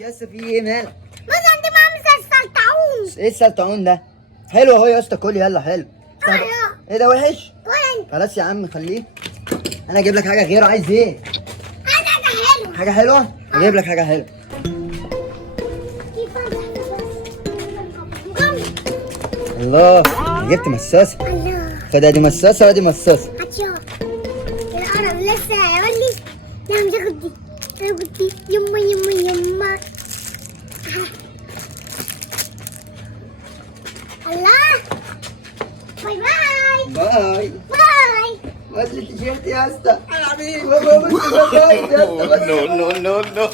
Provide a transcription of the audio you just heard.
مالك يا اسطى، في ايه مالك؟ مثلا دي بعمل السلطعون. ايه السلطعون ده؟ حلو اهو يا اسطى، كل يلا حلو. ايه ده وحش؟ وين؟ خلاص يا عم خليه. انا اجيب لك حاجه غيره، عايز ايه؟ هذا حلو. حاجه حلوه؟ اجيب لك حاجه حلوه. كيف الله، أنا جبت مصاصه. الله. خد دي مصاصه ودي مصاصه. هتشوف القرف لسه هيقول لي لا مش هاخد دي، انا هاخد دي. يما يما يما. الله. باي باي. باي. باي. بس التيشيرت يا اسطى يا حبيبي. بص باي يا اسطى. No, no, no, no.